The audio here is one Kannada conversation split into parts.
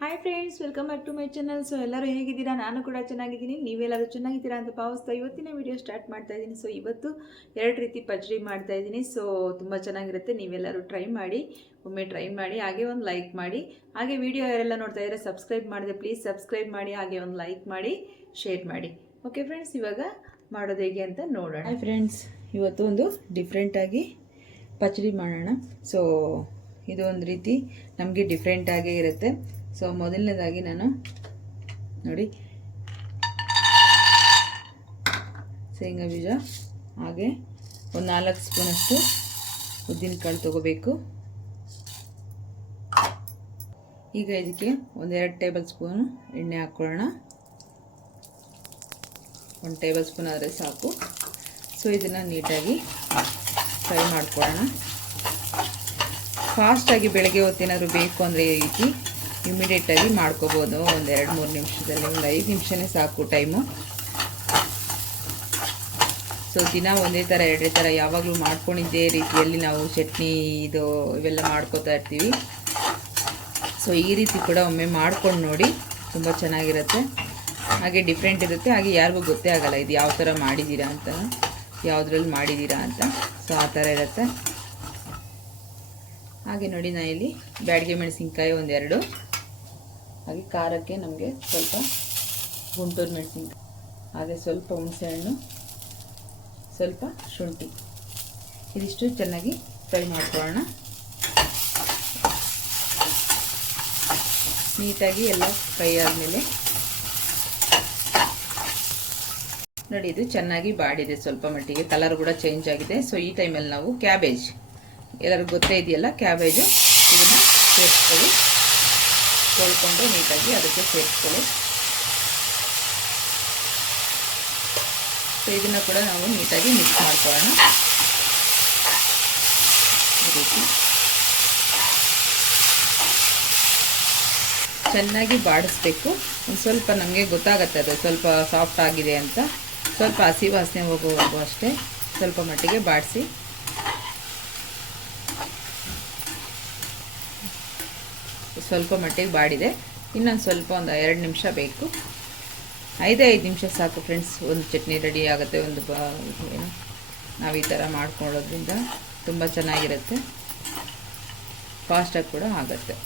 Hi friends, welcome back to my channel. So ಎಲ್ಲರೂ ಹೇಗಿದ್ದೀರಾ? ನಾನು ಕೂಡ ಚೆನ್ನಾಗಿದ್ದೀನಿ. ನೀವೆಲ್ಲರೂ ಚೆನ್ನಾಗಿದ್ದೀರಾ ಅಂತ ಭಾವಿಸ್ತಾ ಇವತ್ತಿನ ವಿಡಿಯೋ ಸ್ಟಾರ್ಟ್ ಮಾಡ್ತಾ ಇದ್ದೀನಿ. ಸೊ ಇವತ್ತು ಎರಡು ರೀತಿ ಪಚಡಿ ಮಾಡ್ತಾ ಇದ್ದೀನಿ. ಸೊ ತುಂಬ ಚೆನ್ನಾಗಿರುತ್ತೆ. ನೀವೆಲ್ಲರೂ ಟ್ರೈ ಮಾಡಿ, ಒಮ್ಮೆ ಟ್ರೈ ಮಾಡಿ, ಹಾಗೆ ಒಂದು ಲೈಕ್ ಮಾಡಿ. ಹಾಗೆ ವಿಡಿಯೋ ಯಾರೆಲ್ಲ ನೋಡ್ತಾ ಇದ್ದಾರೆ ಸಬ್ಸ್ಕ್ರೈಬ್ ಮಾಡಿದೆ ಪ್ಲೀಸ್ ಸಬ್ಸ್ಕ್ರೈಬ್ ಮಾಡಿ, ಹಾಗೆ ಒಂದು ಲೈಕ್ ಮಾಡಿ, ಶೇರ್ ಮಾಡಿ. ಓಕೆ ಫ್ರೆಂಡ್ಸ್, ಇವಾಗ ಮಾಡೋದು ಹೇಗೆ ಅಂತ ನೋಡೋಣ. ಹಾಯ್ ಫ್ರೆಂಡ್ಸ್, ಇವತ್ತು ಒಂದು ಡಿಫ್ರೆಂಟಾಗಿ ಪಚಡಿ ಮಾಡೋಣ. ಸೊ ಇದು ಒಂದು ರೀತಿ ನಮಗೆ ಡಿಫ್ರೆಂಟಾಗೇ ಇರುತ್ತೆ. ಸೊ ಮೊದಲನೇದಾಗಿ ನಾನು ನೋಡಿ ಶೇಂಗಾ ಬೀಜ, ಹಾಗೆ ಒಂದು 4 ಸ್ಪೂನಷ್ಟು ಉದ್ದಿನಕಾಳು ತೊಗೋಬೇಕು. ಈಗ ಇದಕ್ಕೆ 1-2 ಟೇಬಲ್ ಸ್ಪೂನು ಎಣ್ಣೆ ಹಾಕ್ಕೊಳ್ಳೋಣ. 1 ಟೇಬಲ್ ಸ್ಪೂನ್ ಆದರೆ ಸಾಕು. ಸೊ ಇದನ್ನು ನೀಟಾಗಿ ಫ್ರೈ ಮಾಡ್ಕೊಳ್ಳೋಣ. ಫಾಸ್ಟಾಗಿ ಬೆಳಗ್ಗೆ ಹೊತ್ತೇನಾದರೂ ಬೇಕು ಅಂದರೆ ಈ ರೀತಿ ಇಮಿಡಿಯೇಟಾಗಿ ಮಾಡ್ಕೋಬೋದು. ಒಂದು 2-3 ನಿಮಿಷದಲ್ಲಿ, ಒಂದು 5 ನಿಮಿಷನೇ ಸಾಕು ಟೈಮು. ಸೊ ದಿನ ಒಂದೇ ಥರ ಎರಡೇ ಥರ ಯಾವಾಗಲೂ ಮಾಡ್ಕೊಂಡಿದ್ದೇ ರೀತಿಯಲ್ಲಿ ನಾವು ಚಟ್ನಿ ಇವೆಲ್ಲ ಮಾಡ್ಕೋತಾ ಇರ್ತೀವಿ. ಸೊ ಈ ರೀತಿ ಕೂಡ ಒಮ್ಮೆ ಮಾಡ್ಕೊಂಡು ನೋಡಿ, ತುಂಬ ಚೆನ್ನಾಗಿರುತ್ತೆ. ಹಾಗೆ ಡಿಫ್ರೆಂಟ್ ಇರುತ್ತೆ. ಹಾಗೆ ಯಾರಿಗೂ ಗೊತ್ತೇ ಆಗಲ್ಲ ಇದು ಯಾವ ಥರ ಮಾಡಿದ್ದೀರಾ ಅಂತ, ಯಾವುದ್ರಲ್ಲಿ ಮಾಡಿದ್ದೀರಾ ಅಂತ. ಸೊ ಆ ಥರ ಇರುತ್ತೆ. ಹಾಗೆ ನೋಡಿ, ನಾನು ಇಲ್ಲಿ ಬ್ಯಾಡಗೆ ಮೆಣಸಿನ್ಕಾಯಿ 1-2, ಹಾಗೆ ಖಾರಕ್ಕೆ ನಮಗೆ ಸ್ವಲ್ಪ ಗುಂಟೂರು ಮೆಣಸಿನ್ಕಾಯಿ, ಹಾಗೆ ಸ್ವಲ್ಪ ಹುಣಸೆಹಣ್ಣು, ಸ್ವಲ್ಪ ಶುಂಠಿ, ಇದಿಷ್ಟು ಚೆನ್ನಾಗಿ ಫ್ರೈ ಮಾಡ್ಕೊಳ್ಳೋಣ. ನೀಟಾಗಿ ಎಲ್ಲ ಫ್ರೈ ಆದಮೇಲೆ ನೋಡಿ, ಇದು ಚೆನ್ನಾಗಿ ಬಾಡಿದೆ, ಸ್ವಲ್ಪ ಮಟ್ಟಿಗೆ ಕಲರ್ ಕೂಡ ಚೇಂಜ್ ಆಗಿದೆ. ಸೊ ಈ ಟೈಮಲ್ಲಿ ನಾವು ಕ್ಯಾಬೇಜ್, ಎಲ್ಲರಿಗೂ ಗೊತ್ತೇ ಇದೆಯಲ್ಲ ಕ್ಯಾಬೇಜು, ಇದನ್ನು ಸೇರಿಸ್ಕೊಳ್ಳಿ. ತೊಳ್ಕೊಂಡು ನೀಟಾಗಿ ಅದಕ್ಕೆ ಸೇರಿಸ್ಕೊಳ್ಳಿ. ಸೊ ಇದನ್ನು ಕೂಡ ನಾವು ನೀಟಾಗಿ ಮಿಕ್ಸ್ ಮಾಡ್ಕೊಳ್ಳೋಣ. ಈ ರೀತಿ ಚೆನ್ನಾಗಿ ಬಾಡಿಸ್ಬೇಕು. ಒಂದು ಸ್ವಲ್ಪ ನಮಗೆ ಗೊತ್ತಾಗುತ್ತೆ ಅದು ಸ್ವಲ್ಪ ಸಾಫ್ಟ್ ಆಗಿದೆ ಅಂತ. ಸ್ವಲ್ಪ ಹಸಿ ವಾಸನೆ ಹೋಗುವವರೆಗೂ ಅಷ್ಟೇ ಸ್ವಲ್ಪ ಮಟ್ಟಿಗೆ ಬಾಡಿಸಿ. ಸ್ವಲ್ಪ ಮಟ್ಟಿಗೆ ಬಾಡಿದೆ. ಇನ್ನೊಂದು ಸ್ವಲ್ಪ ಒಂದು 2 ನಿಮಿಷ ಬೇಕು. 5 ನಿಮಿಷ ಸಾಕು ಫ್ರೆಂಡ್ಸ್. ಒಂದು ಚಟ್ನಿ ರೆಡಿ ಆಗುತ್ತೆ. ಏನು ನಾವು ಈ ಥರ ಮಾಡ್ಕೊಳ್ಳೋದ್ರಿಂದ ತುಂಬ ಚೆನ್ನಾಗಿರುತ್ತೆ, ಫಾಸ್ಟಾಗಿ ಕೂಡ ಆಗುತ್ತೆ.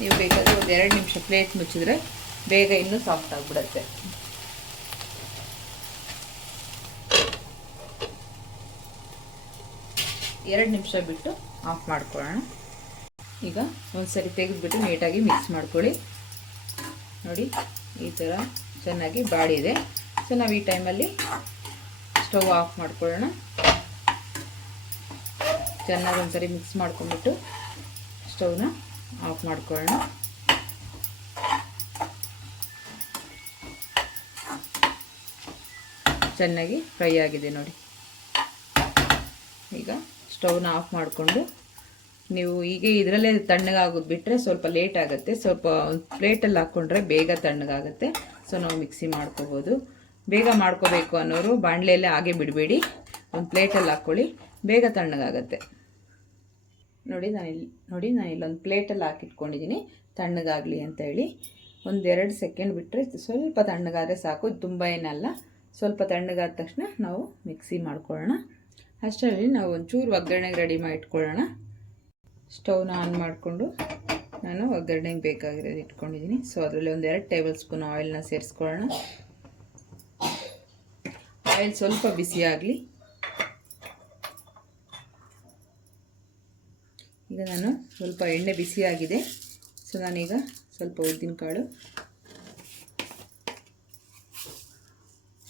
ನೀವು ಬೇಕಾದರೆ ಒಂದು 2 ನಿಮಿಷ ಪ್ಲೇಟ್ ಮುಚ್ಚಿದ್ರೆ ಬೇಗ ಇನ್ನೂ ಸಾಫ್ಟ್ ಆಗಿಬಿಡುತ್ತೆ. ಎರಡು ನಿಮಿಷ ಬಿಟ್ಟು ಆಫ್ ಮಾಡ್ಕೊಳ್ಳೋಣ. ಈಗ ಒಂದ್ಸರಿ ತೆಗೆದುಬಿಟ್ಟು ನೀಟಾಗಿ ಮಿಕ್ಸ್ ಮಾಡ್ಕೊಳ್ಳಿ. ನೋಡಿ, ಈ ಥರ ಚೆನ್ನಾಗಿ ಬಾಡಿದೆ. ಸೊ ನಾವು ಈ ಟೈಮಲ್ಲಿ ಸ್ಟವ್ ಆಫ್ ಮಾಡ್ಕೊಳ್ಳೋಣ. ಚೆನ್ನಾಗಿ ಒಂದ್ಸರಿ ಮಿಕ್ಸ್ ಮಾಡ್ಕೊಂಡ್ಬಿಟ್ಟು ಸ್ಟವ್ನ ಆಫ್ ಮಾಡ್ಕೊಳ್ಳೋಣ. ಚೆನ್ನಾಗಿ ಫ್ರೈ ಆಗಿದೆ ನೋಡಿ. ಈಗ ಸ್ಟವ್ನ ಆಫ್ ಮಾಡಿಕೊಂಡು ನೀವು ಈಗ ಇದರಲ್ಲೇ ತಣ್ಣಗಾಗೋದು ಬಿಟ್ಟರೆ ಸ್ವಲ್ಪ ಲೇಟ್ ಆಗುತ್ತೆ. ಸ್ವಲ್ಪ ಒಂದು ಪ್ಲೇಟಲ್ಲಿ ಹಾಕ್ಕೊಂಡ್ರೆ ಬೇಗ ತಣ್ಣಗಾಗುತ್ತೆ. ಸೊ ನಾವು ಮಿಕ್ಸಿ ಮಾಡ್ಕೋಬೋದು. ಬೇಗ ಮಾಡ್ಕೋಬೇಕು ಅನ್ನೋರು ಬಾಣಲೆಯಲ್ಲೇ ಹಾಗೆ ಬಿಡಬೇಡಿ, ಒಂದು ಪ್ಲೇಟಲ್ಲಿ ಹಾಕ್ಕೊಳ್ಳಿ, ಬೇಗ ತಣ್ಣಗಾಗುತ್ತೆ. ನೋಡಿ, ನಾನು ಇಲ್ಲೊಂದು ಪ್ಲೇಟಲ್ಲಿ ಹಾಕಿಟ್ಕೊಂಡಿದ್ದೀನಿ ತಣ್ಣಗಾಗಲಿ ಅಂತ ಹೇಳಿ. ಒಂದು 2 ಸೆಕೆಂಡ್ ಬಿಟ್ಟರೆ ಸ್ವಲ್ಪ ತಣ್ಣಗಾದರೆ ಸಾಕು, ತುಂಬ ಏನಲ್ಲ. ಸ್ವಲ್ಪ ತಣ್ಣಗಾದ ತಕ್ಷಣ ನಾವು ಮಿಕ್ಸಿ ಮಾಡ್ಕೊಳ್ಳೋಣ. ಅಷ್ಟರಲ್ಲಿ ನಾವು ಒಂಚೂರು ಒಗ್ಗರಣೆಗೆ ರೆಡಿ ಮಾಡಿ ಇಟ್ಕೊಳ್ಳೋಣ. ಸ್ಟವ್ನ ಆನ್ ಮಾಡಿಕೊಂಡು ನಾನು ಒಗ್ಗರಣೆಗೆ ಬೇಕಾಗಿರೋದು ಇಟ್ಕೊಂಡಿದ್ದೀನಿ. ಸೊ ಅದರಲ್ಲಿ 1-2 ಟೇಬಲ್ ಸ್ಪೂನ್ ಆಯಿಲ್ನ ಸೇರಿಸ್ಕೊಳ್ಳೋಣ. ಆಯಿಲ್ ಸ್ವಲ್ಪ ಬಿಸಿ ಆಗಲಿ. ಈಗ ನಾನು ಸ್ವಲ್ಪ ಎಣ್ಣೆ ಬಿಸಿಯಾಗಿದೆ. ಸೊ ನಾನೀಗ ಸ್ವಲ್ಪ ಉದ್ದಿನಕಾಳು,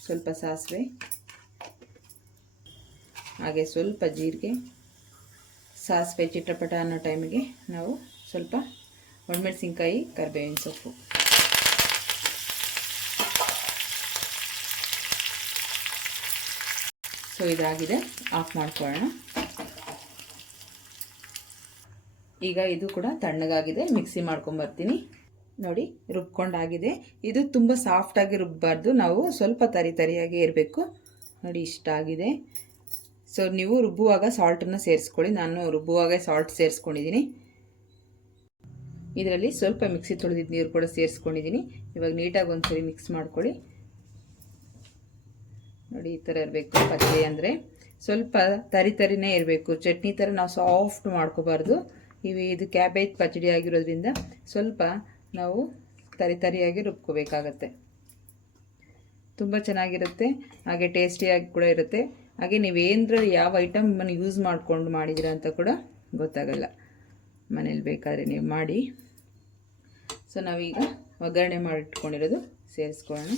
ಸ್ವಲ್ಪ ಸಾಸಿವೆ, ಹಾಗೆ ಸ್ವಲ್ಪ ಜೀರಿಗೆ, ಸಾಸಿವೆ ಚಿಟಪಟ ಅನ್ನೋ ಟೈಮಿಗೆ ನಾವು ಸ್ವಲ್ಪ ಒಣಮೆಣಸಿನ್ಕಾಯಿ, ಕರಿಬೇವಿನ ಸೊಪ್ಪು, ಸೊ ಇದಾಗಿದೆ. ಆಫ್ ಮಾಡ್ಕೊಳ್ಳೋಣ. ಈಗ ಇದು ಕೂಡ ತಣ್ಣಗಾಗಿದೆ. ಮಿಕ್ಸಿ ಮಾಡ್ಕೊಂಬರ್ತೀನಿ. ನೋಡಿ, ರುಬ್ಕೊಂಡಾಗಿದೆ. ಇದು ತುಂಬ ಸಾಫ್ಟಾಗಿ ರುಬ್ಬಬಾರ್ದು, ನಾವು ಸ್ವಲ್ಪ ತರಿಯಾಗಿ ಇರಬೇಕು. ನೋಡಿ, ಇಷ್ಟ ಆಗಿದೆ. ಸೊ ನೀವು ರುಬ್ಬುವಾಗ ಸಾಲ್ಟನ್ನು ಸೇರಿಸ್ಕೊಳ್ಳಿ. ನಾನು ರುಬ್ಬುವಾಗ ಸಾಲ್ಟ್ ಸೇರಿಸ್ಕೊಂಡಿದ್ದೀನಿ. ಇದರಲ್ಲಿ ಸ್ವಲ್ಪ ಮಿಕ್ಸಿ ತೊಳೆದಿದ್ದು ನೀರು ಕೂಡ ಸೇರಿಸ್ಕೊಂಡಿದ್ದೀನಿ. ಇವಾಗ ನೀಟಾಗಿ ಒಂದ್ಸರಿ ಮಿಕ್ಸ್ ಮಾಡ್ಕೊಳ್ಳಿ. ನೋಡಿ, ಈ ಥರ ಇರಬೇಕು ಪಚ್ಚಡಿ ಅಂದರೆ. ಸ್ವಲ್ಪ ತರಿನೇ ಇರಬೇಕು, ಚಟ್ನಿ ಥರ ನಾವು ಸಾಫ್ಟ್ ಮಾಡ್ಕೋಬಾರ್ದು. ಇದು ಕ್ಯಾಬೇಜ್ ಪಚ್ಚಡಿ ಆಗಿರೋದ್ರಿಂದ ಸ್ವಲ್ಪ ನಾವು ತರಿಯಾಗಿ ರುಬ್ಕೋಬೇಕಾಗತ್ತೆ. ತುಂಬ ಚೆನ್ನಾಗಿರುತ್ತೆ, ಹಾಗೆ ಟೇಸ್ಟಿಯಾಗಿ ಕೂಡ ಇರುತ್ತೆ. ಹಾಗೆ ನೀವೇನರಲ್ಲಿ ಯಾವ ಐಟಮನ್ನು ಯೂಸ್ ಮಾಡ್ಕೊಂಡು ಮಾಡಿದ್ದೀರಾ ಅಂತ ಕೂಡ ಗೊತ್ತಾಗಲ್ಲ. ಮನೇಲಿ ಬೇಕಾದರೆ ನೀವು ಮಾಡಿ. ಸೊ ನಾವೀಗ ಒಗ್ಗರಣೆ ಮಾಡಿಟ್ಕೊಂಡಿರೋದು ಸೇರಿಸ್ಕೊಳ್ಳೋಣ.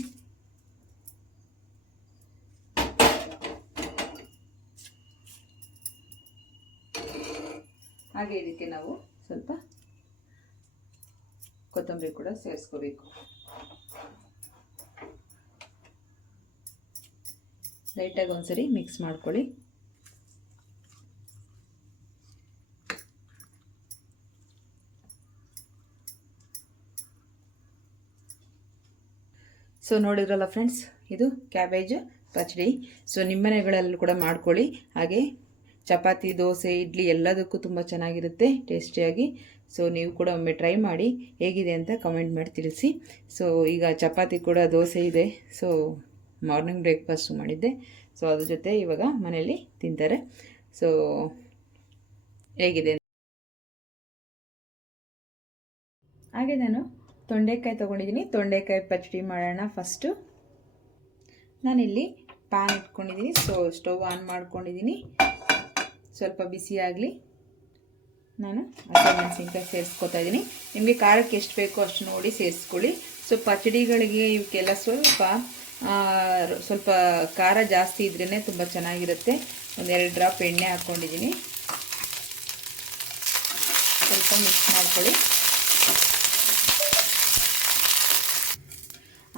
ಹಾಗೆ ಇದಕ್ಕೆ ನಾವು ಸ್ವಲ್ಪ ಕೊತ್ತಂಬರಿ ಕೂಡ ಸೇರಿಸ್ಕೋಬೇಕು. ಲೈಟಾಗಿ ಒಂದ್ಸರಿ ಮಿಕ್ಸ್ ಮಾಡ್ಕೊಳ್ಳಿ. ಸೊ ನೋಡಿದ್ರಲ್ಲ ಫ್ರೆಂಡ್ಸ್, ಇದು ಕ್ಯಾಬೇಜ್ ಪಚ್ಚಡಿ. ಸೊ ನಿಮ್ಮ ಮನೆಗಳಲ್ಲೂ ಕೂಡ ಮಾಡ್ಕೊಳ್ಳಿ. ಹಾಗೆ ಚಪಾತಿ, ದೋಸೆ, ಇಡ್ಲಿ ಎಲ್ಲದಕ್ಕೂ ತುಂಬ ಚೆನ್ನಾಗಿರುತ್ತೆ, ಟೇಸ್ಟಿಯಾಗಿ. ಸೊ ನೀವು ಕೂಡ ಒಮ್ಮೆ ಟ್ರೈ ಮಾಡಿ, ಹೇಗಿದೆ ಅಂತ ಕಮೆಂಟ್ ಮಾಡಿ ತಿಳಿಸಿ. ಸೊ ಈಗ ಚಪಾತಿ ಕೂಡ ದೋಸೆ ಇದೆ. ಸೊ ಮಾರ್ನಿಂಗ್ ಬ್ರೇಕ್ಫಾಸ್ಟು ಮಾಡಿದ್ದೆ. ಸೊ ಅದ್ರ ಜೊತೆ ಇವಾಗ ಮನೆಯಲ್ಲಿ ತಿಂತಾರೆ. ಸೊ ಹೇಗಿದೆ. ಹಾಗೆ ನಾನು ತೊಂಡೆಕಾಯಿ ತೊಗೊಂಡಿದ್ದೀನಿ. ತೊಂಡೆಕಾಯಿ ಪಚ್ಚಡಿ ಮಾಡೋಣ. ಫಸ್ಟು ನಾನಿಲ್ಲಿ ಪ್ಯಾನ್ ಇಟ್ಕೊಂಡಿದ್ದೀನಿ. ಸೊ ಸ್ಟವ್ ಆನ್ ಮಾಡ್ಕೊಂಡಿದ್ದೀನಿ. ಸ್ವಲ್ಪ ಬಿಸಿ ಆಗಲಿ. ನಾನು ಹಸಿಮೆಣಸಿನ್ಕಾಯಿ ಸೇರಿಸ್ಕೊತಾ ಇದ್ದೀನಿ. ನಿಮಗೆ ಖಾರಕ್ಕೆ ಎಷ್ಟು ಬೇಕೋ ಅಷ್ಟು ನೋಡಿ ಸೇರಿಸ್ಕೊಳ್ಳಿ. ಸೊ ಪಚ್ಚಡಿಗಳಿಗೆ ಇವಕ್ಕೆಲ್ಲ ಸ್ವಲ್ಪ ಖಾರ ಜಾಸ್ತಿ ಇದ್ರೇ ತುಂಬ ಚೆನ್ನಾಗಿರುತ್ತೆ. ಒಂದೆರಡು ಡ್ರಾಪ್ ಎಣ್ಣೆ ಹಾಕ್ಕೊಂಡಿದ್ದೀನಿ. ಸ್ವಲ್ಪ ಮಿಕ್ಸ್ ಮಾಡ್ಕೊಳ್ಳಿ.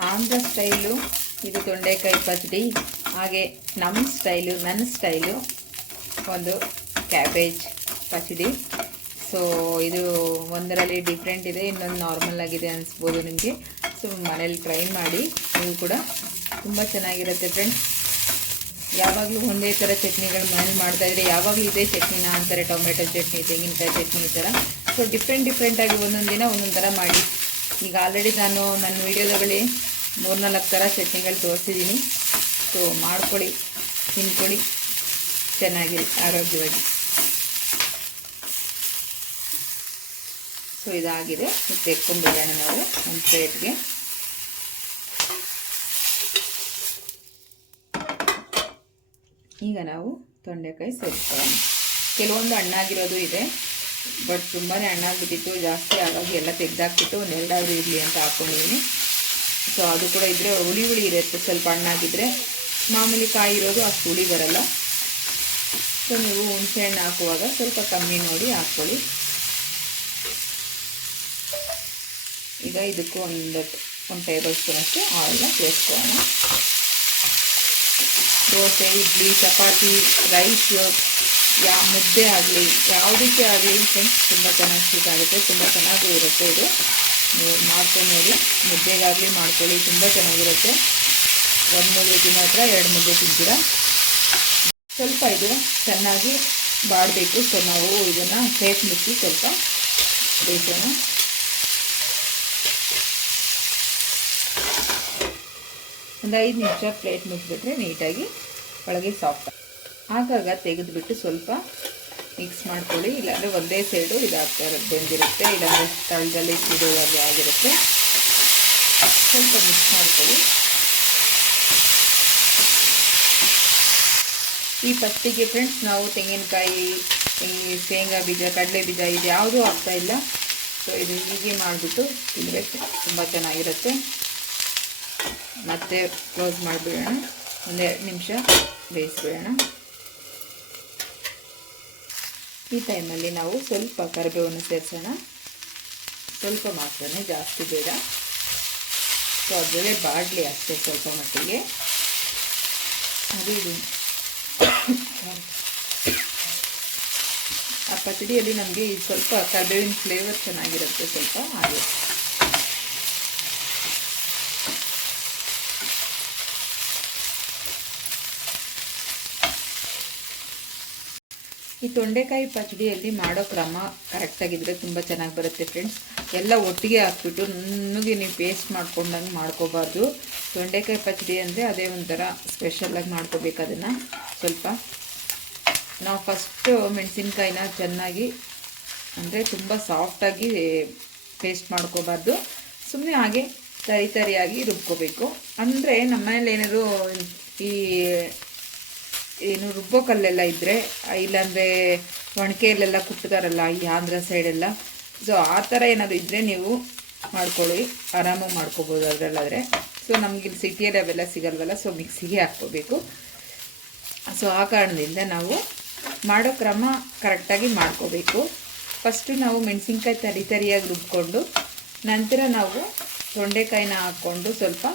ಆಂಧ್ರ ಸ್ಟೈಲು ಇದು ತೊಂಡೆಕಾಯಿ ಪಚ್ಚಡಿ. ಹಾಗೆ ನಮ್ಮ ಸ್ಟೈಲು, ನನ್ನ ಸ್ಟೈಲು ಒಂದು ಕ್ಯಾಬೇಜ್ ಪಚ್ಚಡಿ. ಸೊ ಇದು ಒಂದರಲ್ಲಿ ಡಿಫ್ರೆಂಟ್ ಇದೆ, ಇನ್ನೊಂದು ನಾರ್ಮಲ್ ಆಗಿದೆ ಅನಿಸ್ಬೋದು ನಿಮಗೆ. ಸೊ ಮನೇಲಿ ಟ್ರೈ ಮಾಡಿ, ನೀವು ಕೂಡ ತುಂಬ ಚೆನ್ನಾಗಿರುತ್ತೆ ಫ್ರೆಂಡ್ಸ್. ಯಾವಾಗಲೂ ಒಂದೇ ಥರ ಚಟ್ನಿಗಳು ಮನೇಲಿ ಮಾಡ್ತಾಯಿದ್ರೆ ಯಾವಾಗಲೂ ಇದೇ ಚಟ್ನಿನ ಅಂತಾರೆ, ಟೊಮೆಟೊ ಚಟ್ನಿ, ತೆಂಗಿನಕಾಯಿ ಚಟ್ನಿ ಈ ಥರ. ಸೊ ಡಿಫ್ರೆಂಟಾಗಿ ಒಂದೊಂದು ದಿನ ಒಂದೊಂದು ಥರ ಮಾಡಿ. ಈಗ ಆಲ್ರೆಡಿ ನಾನು ನನ್ನ ವೀಡಿಯೋದಲ್ಲಿ 3-4 ಥರ ಚಟ್ನಿಗಳು ತೋರಿಸಿದ್ದೀನಿ. ಸೊ ಮಾಡ್ಕೊಳ್ಳಿ, ತಿನ್ಕೊಳ್ಳಿ, ಚೆನ್ನಾಗಿರಿ, ಆರೋಗ್ಯವಾಗಿ. ಸೊ ಇದಾಗಿದೆ. ತೆಕ್ಕೊಂಡ್ಬಿಡೋಣ ನಾವು ಒಂದು ಪ್ಲೇಟ್ಗೆ. ಈಗ ನಾವು ತೊಂಡೆಕಾಯಿ ಸೇರಿಸ್ಕೊಳ್ಳೋಣ. ಕೆಲವೊಂದು ಹಣ್ಣಾಗಿರೋದು ಇದೆ, ಬಟ್ ತುಂಬಾ ಹಣ್ಣಾಗಿಬಿಟ್ಟಿತ್ತು, ಜಾಸ್ತಿ ಆಗಾಗಿ ಎಲ್ಲ ತೆಗೆದಾಕ್ಬಿಟ್ಟು ಒಂದು 2 ಇರಲಿ ಅಂತ ಹಾಕ್ಕೊಂಡಿದ್ದೀನಿ. ಸೊ ಅದು ಕೂಡ ಇದ್ದರೆ ಹುಳಿ ಇರುತ್ತೆ. ಸ್ವಲ್ಪ ಹಣ್ಣಾಗಿದ್ದರೆ, ಮಾಮೂಲಿ ಕಾಯಿ ಇರೋದು ಅಷ್ಟು ಹುಳಿ ಬರಲ್ಲ. ಸೊ ನೀವು ಹುಣಸೆಹಣ್ಣು ಹಾಕುವಾಗ ಸ್ವಲ್ಪ ಕಮ್ಮಿ ನೋಡಿ ಹಾಕ್ಕೊಳ್ಳಿ. ಈಗ ಇದಕ್ಕೂ ಒಂದು ಟೇಬಲ್ ಸ್ಪೂನ್ ಅಷ್ಟು ಆಯಿಲ್ನ ಸೇರಿಸ್ಕೊಳ್ಳೋಣ. ದೋಸೆ, ಇಡ್ಲಿ, ಚಪಾತಿ, ರೈಸ್, ಮುದ್ದೆ ಆಗಲಿ, ಯಾವುದಕ್ಕೆ ಆಗಲಿ ಫ್ರೆಂಡ್ಸ್ ತುಂಬ ಚೆನ್ನಾಗಿ ಸೂಟ್ ಆಗುತ್ತೆ. ತುಂಬ ಚೆನ್ನಾಗೂ ಇರುತ್ತೆ. ಇದು ನೀವು ಮಾಡ್ಕೊಂಡು ನೋಡಿ, ಮುದ್ದೆಗಾಗಲಿ ಮಾಡ್ಕೊಳ್ಳಿ, ತುಂಬ ಚೆನ್ನಾಗಿರುತ್ತೆ. 1 ಮುದ್ದೆ ತಿನ್ನೋ ಹತ್ರ 2 ಮುದ್ದೆ ತಿಂತೀರಾ. ಸ್ವಲ್ಪ ಇದು ಚೆನ್ನಾಗಿ ಬಾಡಬೇಕು. ಸೊ ನಾವು ಇದನ್ನು ಪ್ಲೇಟ್ ಮುಚ್ಚಿ ಸ್ವಲ್ಪ ಬೇಯಿಸೋಣ. ಒಂದು 5 ನಿಮಿಷ ಪ್ಲೇಟ್ ಮುಚ್ಚಿಬಿಟ್ರೆ ನೀಟಾಗಿ ಒಳಗೆ ಸಾಫ್ಟ್. ಆಗಾಗ ತೆಗೆದುಬಿಟ್ಟು ಸ್ವಲ್ಪ ಮಿಕ್ಸ್ ಮಾಡ್ಕೊಳ್ಳಿ. ಇಲ್ಲಾಂದರೆ ಒಂದೇ ಸೈಡು ಇದಾಗ್ತಾ ಬೆಂದಿರುತ್ತೆ, ಇಲ್ಲಾಂದರೆ ತಳದಲ್ಲಿ ಸಿಡೋದಾಗಿ ಆಗಿರುತ್ತೆ. ಸ್ವಲ್ಪ ಮಿಕ್ಸ್ ಮಾಡ್ಕೊಳ್ಳಿ. ಈ ಪಚ್ಚಡಿಗೆ ಫ್ರೆಂಡ್ಸ್ ನಾವು ತೆಂಗಿನಕಾಯಿ, ಶೇಂಗಾ ಬೀಜ, ಕಡಲೆ ಬೀಜ ಇದು ಯಾವುದೂ ಆಗ್ತಾಯಿಲ್ಲ. ಸೊ ಇದು ಹೀಗೆ ಮಾಡಿಬಿಟ್ಟು ತಿನ್ನಬೇಕು, ತುಂಬ ಚೆನ್ನಾಗಿರುತ್ತೆ. ಮತ್ತೆ ಕ್ಲೋಸ್ ಮಾಡಿಬಿಡೋಣ. 1-2 ನಿಮಿಷ ಬೇಯಿಸ್ಬಿಡೋಣ. ಈ ಟೈಮಲ್ಲಿ ನಾವು ಸ್ವಲ್ಪ ಕರಿಬೇವನ್ನು ಸೇರಿಸೋಣ. ಸ್ವಲ್ಪ ಮಾತ್ರನೇ, ಜಾಸ್ತಿ ಬೇಡ. ಸೊ ಅದರಲ್ಲೇ ಬಾಡಲಿ ಅಷ್ಟೇ ಸ್ವಲ್ಪ ಮಟ್ಟಿಗೆ. ಅದು ಇದು ಆ ಪಚ್ಚಡಿಯಲ್ಲಿ ನಮಗೆ ಸ್ವಲ್ಪ ಕರಿಬೇವಿನ ಫ್ಲೇವರ್ ಚೆನ್ನಾಗಿರುತ್ತೆ ಸ್ವಲ್ಪ. ಹಾಗೆ ಈ ತೊಂಡೆಕಾಯಿ ಪಚಡಿಯಲ್ಲಿ ಮಾಡೋ ಕ್ರಮ ಕರೆಕ್ಟಾಗಿದ್ದರೆ ತುಂಬ ಚೆನ್ನಾಗಿ ಬರುತ್ತೆ ಫ್ರೆಂಡ್ಸ್. ಎಲ್ಲ ಒಟ್ಟಿಗೆ ಹಾಕ್ಬಿಟ್ಟು ನುಣ್ಣಗೆ ನೀವು ಪೇಸ್ಟ್ ಮಾಡ್ಕೊಂಡಂಗೆ ಮಾಡ್ಕೋಬಾರ್ದು. ತೊಂಡೆಕಾಯಿ ಪಚಡಿ ಅಂದರೆ ಅದೇ ಒಂಥರ ಸ್ಪೆಷಲಾಗಿ ಮಾಡ್ಕೋಬೇಕು. ಅದನ್ನು ಸ್ವಲ್ಪ ನಾವು ಫಸ್ಟು ಮೆಣಸಿನ್ಕಾಯಿನ ಚೆನ್ನಾಗಿ ಅಂದರೆ ತುಂಬ ಸಾಫ್ಟಾಗಿ ಪೇಸ್ಟ್ ಮಾಡ್ಕೋಬಾರ್ದು. ಸುಮ್ಮನೆ ಹಾಗೆ ತರಿಯಾಗಿ ರುಬ್ಕೋಬೇಕು. ಅಂದರೆ ನಮ್ಮ ಮನೇಲಿ ಏನಾದರೂ ಈ ಏನು ರುಬ್ಬೋ ಕಲ್ಲೆಲ್ಲ ಇದ್ದರೆ, ಇಲ್ಲಾಂದರೆ ಒಣಕೆಯಲ್ಲೆಲ್ಲ ಕುಟ್ತಾರಲ್ಲ ಈ ಆಂಧ್ರ ಸೈಡೆಲ್ಲ, ಸೊ ಆ ಥರ ಏನಾದರೂ ಇದ್ದರೆ ನೀವು ಮಾಡ್ಕೊಳ್ಳಿ, ಆರಾಮಾಗಿ ಮಾಡ್ಕೋಬೋದು ಅದರಲ್ಲಾದರೆ. ಸೊ ನಮಗಿಲ್ಲಿ ಸಿಟಿಯಲ್ಲಿ ಅವೆಲ್ಲ ಸಿಗಲ್ವಲ್ಲ, ಸೊ ಮಿಕ್ಸಿಗೆ ಹಾಕ್ಕೋಬೇಕು. ಸೊ ಆ ಕಾರಣದಿಂದ ನಾವು ಮಾಡೋ ಕ್ರಮ ಕರೆಕ್ಟಾಗಿ ಮಾಡ್ಕೋಬೇಕು. ಫಸ್ಟು ನಾವು ಮೆಣಸಿನ್ಕಾಯಿ ತರಿಯಾಗಿ ರುಬ್ಕೊಂಡು ನಂತರ ನಾವು ತೊಂಡೆಕಾಯಿನ ಹಾಕ್ಕೊಂಡು ಸ್ವಲ್ಪ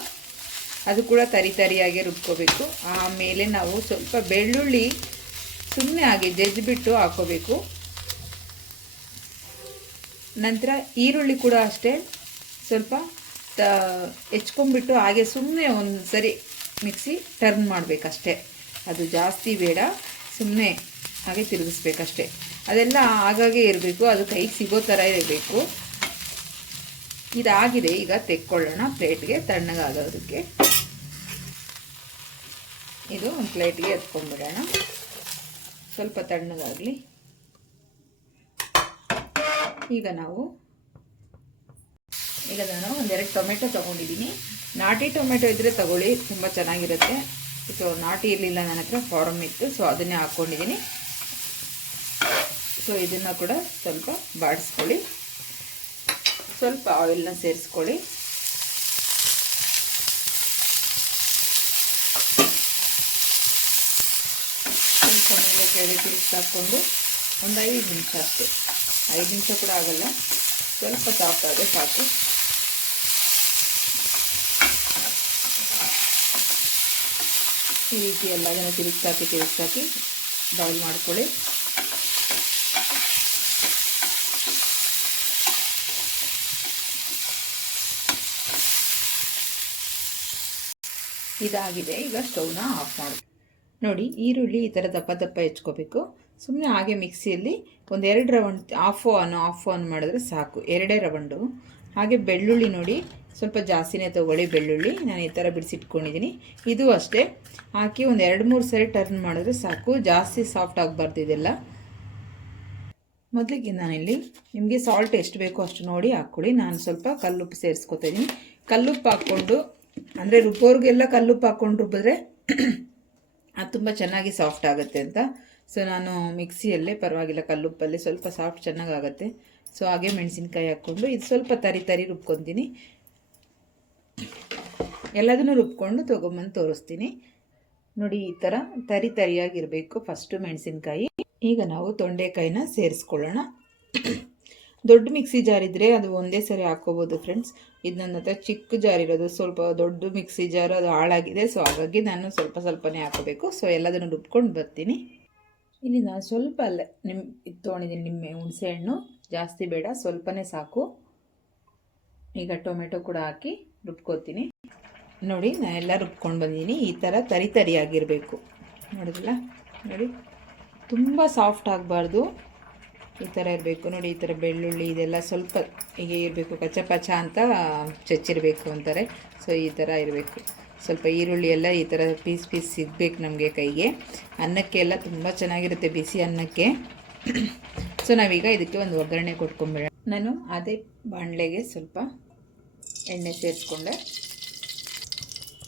ಅದು ಕೂಡ ತರಿಯಾಗಿ ರುಬ್ಕೋಬೇಕು. ಆಮೇಲೆ ನಾವು ಸ್ವಲ್ಪ ಬೆಳ್ಳುಳ್ಳಿ ಸುಮ್ಮನೆ ಹಾಗೆ ಜಜ್ಜಿಬಿಟ್ಟು ಹಾಕ್ಕೋಬೇಕು. ನಂತರ ಈರುಳ್ಳಿ ಕೂಡ ಅಷ್ಟೇ ಸ್ವಲ್ಪ ಹೆಚ್ಕೊಂಡ್ಬಿಟ್ಟು ಹಾಗೆ ಸುಮ್ಮನೆ ಒಂದು ಸರಿ ಮಿಕ್ಸಿ ಟರ್ನ್ ಮಾಡಬೇಕಷ್ಟೆ. ಅದು ಜಾಸ್ತಿ ಬೇಡ, ಸುಮ್ಮನೆ ಹಾಗೆ ತಿರುಗಿಸ್ಬೇಕಷ್ಟೆ. ಅದೆಲ್ಲ ಆಗಾಗೆ ಇರಬೇಕು, ಅದು ಕೈಗೆ ಸಿಗೋ ಥರ ಇರಬೇಕು. ಇದಾಗಿದೆ, ಈಗ ತೆಕ್ಕೊಳ್ಳೋಣ ಪ್ಲೇಟ್ಗೆ ತಣ್ಣಗಾಗೋದಕ್ಕೆ. ಇದು ಒಂದು ಪ್ಲೇಟ್ಗೆ ಎತ್ಕೊಂಡ್ಬಿಡೋಣ, ಸ್ವಲ್ಪ ತಣ್ಣಗಾಗಲಿ. ಈಗ ನಾನು ಒಂದೆರಡು ಟೊಮೆಟೊ ತೊಗೊಂಡಿದ್ದೀನಿ. ನಾಟಿ ಟೊಮೆಟೊ ಇದ್ದರೆ ತಗೊಳ್ಳಿ, ತುಂಬ ಚೆನ್ನಾಗಿರುತ್ತೆ. ಸೊ ನಾಟಿ ಇರಲಿಲ್ಲ ನನ್ನ ಹತ್ರ, ಫಾರಮ್ ಇತ್ತು, ಸೊ ಅದನ್ನೇ ಹಾಕ್ಕೊಂಡಿದ್ದೀನಿ. ಸೊ ಇದನ್ನು ಕೂಡ ಸ್ವಲ್ಪ ಬಾಡಿಸ್ಕೊಳ್ಳಿ. ಸ್ವಲ್ಪ ಆಯಿಲ್ನ ಸೇರಿಸ್ಕೊಳ್ಳಿ. ಸ್ವಲ್ಪ ಮೇಲೆ ಕೆಳಗೆ ತಿರುಗಿಸಾಕೊಂಡು ಒಂದು 5 ನಿಮಿಷ ಅಷ್ಟೇ, 5 ನಿಮಿಷ ಕೂಡ ಆಗಲ್ಲ, ಸ್ವಲ್ಪ ಸಾಫ್ಟ್ ಆದರೆ ಸಾಕು. ಈ ರೀತಿ ಎಲ್ಲ ಅದನ್ನು ತಿರುಗಿಸಾಕಿ ಬಾಯ್ಲ್ ಮಾಡ್ಕೊಳ್ಳಿ. ಇದಾಗಿದೆ, ಈಗ ಸ್ಟವ್ನ ಆಫ್ ಮಾಡಿ ನೋಡಿ. ಈರುಳ್ಳಿ ಈ ಥರ ದಪ್ಪ ಹೆಚ್ಕೋಬೇಕು. ಸುಮ್ಮನೆ ಹಾಗೆ ಮಿಕ್ಸಿಯಲ್ಲಿ ಒಂದು 2 ರೌಂಡ್ ಆಫ್ ಆನ್ ಮಾಡಿದ್ರೆ ಸಾಕು, 2 ರೌಂಡು. ಹಾಗೆ ಬೆಳ್ಳುಳ್ಳಿ ನೋಡಿ, ಸ್ವಲ್ಪ ಜಾಸ್ತಿನೇ ತೊಗೊಳ್ಳಿ ಬೆಳ್ಳುಳ್ಳಿ. ನಾನು ಈ ಥರ ಬಿಡಿಸಿಟ್ಕೊಂಡಿದ್ದೀನಿ. ಇದು ಅಷ್ಟೇ ಹಾಕಿ ಒಂದು 2-3 ಸರಿ ಟರ್ನ್ ಮಾಡಿದ್ರೆ ಸಾಕು, ಜಾಸ್ತಿ ಸಾಫ್ಟ್ ಆಗಬಾರ್ದು ಇದೆಲ್ಲ. ಮೊದಲಿಗೆ ನಾನಿಲ್ಲಿ ನಿಮಗೆ ಸಾಲ್ಟ್ ಎಷ್ಟು ಬೇಕೋ ಅಷ್ಟು ನೋಡಿ ಹಾಕ್ಕೊಳ್ಳಿ. ನಾನು ಸ್ವಲ್ಪ ಕಲ್ಲುಪ್ಪು ಸೇರಿಸ್ಕೊತಾ ಇದ್ದೀನಿ. ಕಲ್ಲುಪ್ಪು ಹಾಕ್ಕೊಂಡು ಅಂದರೆ ರುಬ್ಬೋರಿಗೆಲ್ಲ ಕಲ್ಲುಪ್ಪು ಹಾಕ್ಕೊಂಡು ರುಬ್ಬಿದ್ರೆ ಅದು ತುಂಬ ಚೆನ್ನಾಗಿ ಸಾಫ್ಟ್ ಆಗುತ್ತೆ ಅಂತ. ಸೊ ನಾನು ಮಿಕ್ಸಿಯಲ್ಲೇ ಪರವಾಗಿಲ್ಲ, ಕಲ್ಲುಪ್ಪಲ್ಲಿ ಸ್ವಲ್ಪ ಸಾಫ್ಟ್ ಚೆನ್ನಾಗಾಗುತ್ತೆ. ಸೊ ಹಾಗೆ ಮೆಣಸಿನ್ಕಾಯಿ ಹಾಕ್ಕೊಂಡು ಇದು ಸ್ವಲ್ಪ ತರಿ ರುಬ್ಕೊತೀನಿ. ಎಲ್ಲದನ್ನೂ ರುಬ್ಕೊಂಡು ತೊಗೊಂಬಂದು ತೋರಿಸ್ತೀನಿ ನೋಡಿ. ಈ ಥರ ತರಿಯಾಗಿರಬೇಕು ಫಸ್ಟು ಮೆಣಸಿನ್ಕಾಯಿ. ಈಗ ನಾವು ತೊಂಡೆಕಾಯಿನ ಸೇರಿಸ್ಕೊಳ್ಳೋಣ. ದೊಡ್ಡ ಮಿಕ್ಸಿ ಜಾರ್ ಇದ್ದರೆ ಅದು ಒಂದೇ ಸರಿ ಹಾಕ್ಕೋಬೋದು ಫ್ರೆಂಡ್ಸ್. ಇದು ನನ್ನ ಹತ್ರ ಚಿಕ್ಕ ಜಾರ್ ಇರೋದು, ಸ್ವಲ್ಪ ದೊಡ್ಡ ಮಿಕ್ಸಿ ಜಾರು ಅದು ಹಾಳಾಗಿದೆ. ಸೊ ಹಾಗಾಗಿ ನಾನು ಸ್ವಲ್ಪನೇ ಹಾಕೋಬೇಕು. ಸೊ ಎಲ್ಲದನ್ನು ರುಬ್ಕೊಂಡು ಬರ್ತೀನಿ. ಇಲ್ಲಿ ನಾನು ಸ್ವಲ್ಪ ತೊಗೊಂಡಿದ್ದೀನಿ ನಿಮ್ಮೆ ಹುಣಸೆಹಣ್ಣು, ಜಾಸ್ತಿ ಬೇಡ, ಸ್ವಲ್ಪನೇ ಸಾಕು. ಈಗ ಟೊಮೆಟೊ ಕೂಡ ಹಾಕಿ ರುಬ್ಕೋತೀನಿ ನೋಡಿ. ನಾನೆಲ್ಲ ರುಬ್ಕೊಂಡು ಬಂದಿದ್ದೀನಿ. ಈ ಥರ ತರಿಯಾಗಿರಬೇಕು, ನೋಡಿದ್ರಲ್ಲ ನೋಡಿ, ತುಂಬ ಸಾಫ್ಟ್ ಆಗಬಾರ್ದು, ಈ ಥರ ಇರಬೇಕು ನೋಡಿ. ಈ ಥರ ಬೆಳ್ಳುಳ್ಳಿ ಇದೆಲ್ಲ ಸ್ವಲ್ಪ ಹೀಗೆ ಇರಬೇಕು, ಕಚ್ಚಪಚ ಅಂತ ಚಚ್ಚಿರಬೇಕು ಅಂತಾರೆ. ಸೊ ಈ ಥರ ಇರಬೇಕು. ಸ್ವಲ್ಪ ಈರುಳ್ಳಿ ಎಲ್ಲ ಈ ಥರ ಪೀಸ್ ಸಿಗಬೇಕು ನಮಗೆ ಕೈಗೆ. ಅನ್ನಕ್ಕೆ ಎಲ್ಲ ತುಂಬ ಚೆನ್ನಾಗಿರುತ್ತೆ, ಬಿಸಿ ಅನ್ನಕ್ಕೆ. ಸೊ ನಾವೀಗ ಇದಕ್ಕೆ ಒಂದು ಒಗ್ಗರಣೆ ಕೊಟ್ಕೊಂಡ್ಬಿಡೋಣ. ನಾನು ಅದೇ ಬಾಣಲೆಗೆ ಸ್ವಲ್ಪ ಎಣ್ಣೆ ಸೇರಿಸ್ಕೊಂಡೆ,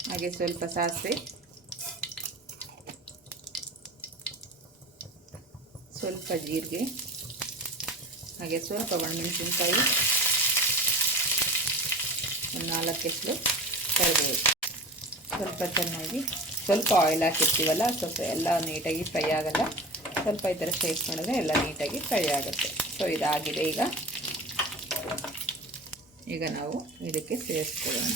ಹಾಗೆ ಸ್ವಲ್ಪ ಸಾಸಿವೆ, ಸ್ವಲ್ಪ ಜೀರಿಗೆ, ಹಾಗೆ ಸ್ವಲ್ಪ ಒಣಮೆಣಸಿನ್ಕಾಯಿ, ಒಂದು 4 ಎಸಳು ಕರಿಬೇವು. ಸ್ವಲ್ಪ ಚೆನ್ನಾಗಿ ಸ್ವಲ್ಪ ಆಯಿಲ್ ಹಾಕಿರ್ತೀವಲ್ಲ, ಸ್ವಲ್ಪ ಎಲ್ಲ ನೀಟಾಗಿ ಫ್ರೈ ಆಗೋಲ್ಲ. ಸ್ವಲ್ಪ ಈ ಥರ ಶೇಕ್ ಮಾಡಿದ್ರೆ ಎಲ್ಲ ನೀಟಾಗಿ ಫ್ರೈ ಆಗುತ್ತೆ. ಸೊ ಇದಾಗಿದೆ. ಈಗ ನಾವು ಇದಕ್ಕೆ ಸೇರಿಸ್ಕೊಳ್ಳೋಣ.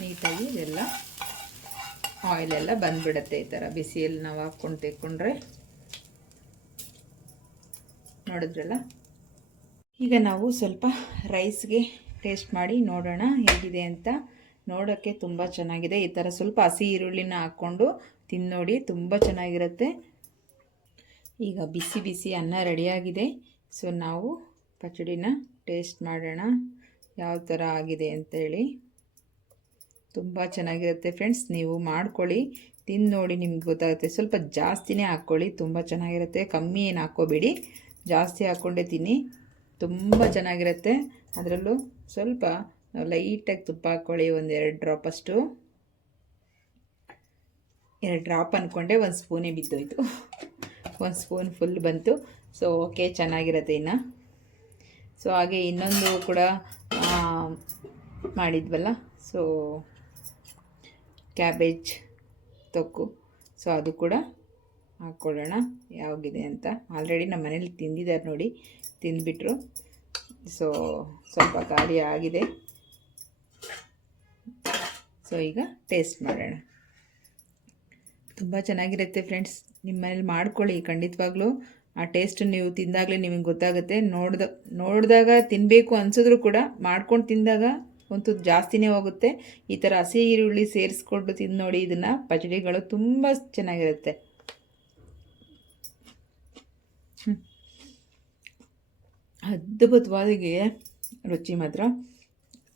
ನೀಟಾಗಿ ಇದೆಲ್ಲ ಆಯಿಲೆಲ್ಲ ಬಂದುಬಿಡುತ್ತೆ. ಈ ಥರ ಬಿಸಿಯಲ್ಲಿ ನಾವು ಹಾಕ್ಕೊಂಡು ತೆಕ್ಕೊಂಡ್ರೆ ನೋಡಿದ್ರಲ್ಲ. ಈಗ ನಾವು ಸ್ವಲ್ಪ ರೈಸ್ಗೆ ಟೇಸ್ಟ್ ಮಾಡಿ ನೋಡೋಣ ಹೇಗಿದೆ ಅಂತ. ನೋಡೋಕ್ಕೆ ತುಂಬ ಚೆನ್ನಾಗಿದೆ. ಈ ಥರ ಸ್ವಲ್ಪ ಹಸಿ ಈರುಳ್ಳಿನ ಹಾಕ್ಕೊಂಡು ತಿಂದು ನೋಡಿ, ತುಂಬ ಚೆನ್ನಾಗಿರುತ್ತೆ. ಈಗ ಬಿಸಿ ಬಿಸಿ ಅನ್ನ ರೆಡಿಯಾಗಿದೆ. ಸೊ ನಾವು ಪಚಡಿನ ಟೇಸ್ಟ್ ಮಾಡೋಣ ಯಾವ ಥರ ಆಗಿದೆ ಅಂತೇಳಿ. ತುಂಬ ಚೆನ್ನಾಗಿರುತ್ತೆ ಫ್ರೆಂಡ್ಸ್, ನೀವು ಮಾಡ್ಕೊಳ್ಳಿ, ತಿಂದು ನೋಡಿ, ನಿಮ್ಗೆ ಗೊತ್ತಾಗುತ್ತೆ. ಸ್ವಲ್ಪ ಜಾಸ್ತಿನೇ ಹಾಕ್ಕೊಳ್ಳಿ, ತುಂಬ ಚೆನ್ನಾಗಿರುತ್ತೆ. ಕಮ್ಮಿ ಏನು ಹಾಕ್ಕೋಬೇಡಿ, ಜಾಸ್ತಿ ಹಾಕ್ಕೊಂಡೇ ತಿನ್ನಿ, ತುಂಬ ಚೆನ್ನಾಗಿರುತ್ತೆ. ಅದರಲ್ಲೂ ಸ್ವಲ್ಪ ಲೈಟಾಗಿ ತುಪ್ಪ ಹಾಕ್ಕೊಳ್ಳಿ, ಒಂದು 2 ಡ್ರಾಪ್ ಅಷ್ಟು. 2 ಡ್ರಾಪ್ ಅಂದ್ಕೊಂಡೆ, 1 ಸ್ಪೂನೇ ಬಿದ್ದೋಯ್ತು. 1 ಸ್ಪೂನ್ ಫುಲ್ ಬಂತು. ಸೊ ಓಕೆ, ಚೆನ್ನಾಗಿರುತ್ತೆ ಇನ್ನು. ಸೊ ಹಾಗೆ ಇನ್ನೊಂದು ಕೂಡ ಮಾಡಿದ್ವಲ್ಲ, ಸೊ ಕ್ಯಾಬೇಜ್ ತೊಕ್ಕು, ಸೊ ಅದು ಕೂಡ ಹಾಕ್ಕೊಳ್ಳೋಣ ಯಾವಾಗಿದೆ ಅಂತ. ಆಲ್ರೆಡಿ ನಮ್ಮ ಮನೇಲಿ ತಿಂದಿದ್ದಾರೆ ನೋಡಿ, ತಿಂದುಬಿಟ್ರು. ಸೊ ಸ್ವಲ್ಪ ಖಾಲಿ ಆಗಿದೆ. ಸೊ ಈಗ ಟೇಸ್ಟ್ ಮಾಡೋಣ. ತುಂಬ ಚೆನ್ನಾಗಿರುತ್ತೆ ಫ್ರೆಂಡ್ಸ್, ನಿಮ್ಮ ಮನೇಲಿ ಮಾಡ್ಕೊಳ್ಳಿ ಖಂಡಿತವಾಗ್ಲೂ. ಆ ಟೇಸ್ಟ್ ನೀವು ತಿಂದಾಗಲೇ ನಿಮಗೆ ಗೊತ್ತಾಗುತ್ತೆ. ನೋಡಿದಾಗ ತಿನ್ನಬೇಕು ಅನಿಸಿದ್ರು ಕೂಡ ಮಾಡ್ಕೊಂಡು ತಿಂದಾಗ ಒಂದು ಜಾಸ್ತಿನೇ ಹೋಗುತ್ತೆ. ಈ ಥರ ಹಸಿ ಈರುಳ್ಳಿ ಸೇರಿಸ್ಕೊಂಡು ತಿಂದು ನೋಡಿ, ಇದನ್ನು ಪಚಡಿಗಳು ತುಂಬ ಚೆನ್ನಾಗಿರುತ್ತೆ. ಅದ್ಭುತವಾಗಿದೆ ರುಚಿ ಮಾತ್ರ.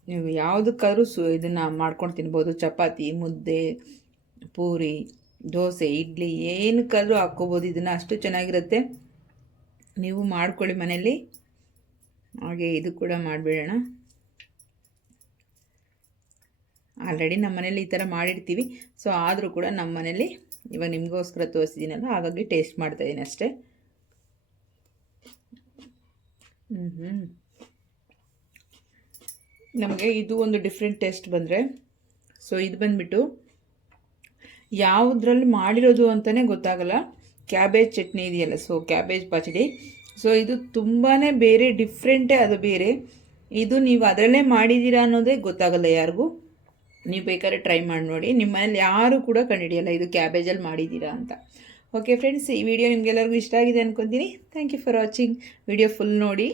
ನೀವು ಯಾವುದಕ್ಕಾದ್ರೂ ಇದನ್ನು ಮಾಡ್ಕೊಂಡು ತಿನ್ಬೋದು. ಚಪಾತಿ, ಮುದ್ದೆ, ಪೂರಿ, ದೋಸೆ, ಇಡ್ಲಿ ಏನಕ್ಕಾದ್ರೂ ಹಾಕ್ಕೋಬೋದು ಇದನ್ನು, ಅಷ್ಟು ಚೆನ್ನಾಗಿರುತ್ತೆ. ನೀವು ಮಾಡ್ಕೊಳ್ಳಿ ಮನೇಲಿ. ಹಾಗೆ ಇದು ಕೂಡ ಮಾಡಿಬಿಡೋಣ. ಆಲ್ರೆಡಿ ನಮ್ಮ ಮನೇಲಿ ಈ ಥರ ಮಾಡಿರ್ತೀವಿ. ಸೊ ಆದರೂ ಕೂಡ ನಮ್ಮ ಮನೇಲಿ ಇವಾಗ ನಿಮಗೋಸ್ಕರ ತೋರಿಸಿದ್ದೀನಲ್ಲ, ಹಾಗಾಗಿ ಟೇಸ್ಟ್ ಮಾಡ್ತಾಯಿದ್ದೀನಿ ಅಷ್ಟೇ. ನಮಗೆ ಇದು ಒಂದು ಡಿಫ್ರೆಂಟ್ ಟೇಸ್ಟ್ ಬಂದರೆ, ಸೊ ಇದು ಬಂದುಬಿಟ್ಟು ಯಾವುದ್ರಲ್ಲಿ ಮಾಡಿರೋದು ಅಂತಲೇ ಗೊತ್ತಾಗಲ್ಲ. ಕ್ಯಾಬೇಜ್ ಚಟ್ನಿ ಇದೆಯಲ್ಲ, ಸೊ ಕ್ಯಾಬೇಜ್ ಪಚಡಿ. ಸೊ ಇದು ತುಂಬಾ ಬೇರೆ, ಡಿಫ್ರೆಂಟೇ, ಅದು ಬೇರೆ. ಇದು ನೀವು ಅದರಲ್ಲೇ ಮಾಡಿದ್ದೀರಾ ಅನ್ನೋದೇ ಗೊತ್ತಾಗಲ್ಲ ಯಾರಿಗೂ. ನೀವು ಬೇಕಾದ್ರೆ ಟ್ರೈ ಮಾಡಿ ನೋಡಿ, ನಿಮ್ಮ ಮನೇಲಿ ಯಾರೂ ಕೂಡ ಕಂಡುಹಿಡಿಯಲ್ಲ ಇದು ಕ್ಯಾಬೇಜಲ್ಲಿ ಮಾಡಿದ್ದೀರಾ ಅಂತ. ಓಕೆ ಫ್ರೆಂಡ್ಸ್, ಈ ವಿಡಿಯೋ ನಿಮಗೆಲ್ಲರಿಗೂ ಇಷ್ಟ ಆಗಿದೆ ಅಂದ್ಕೊತೀನಿ. Thank you for watching. Video full ನೋಡಿ.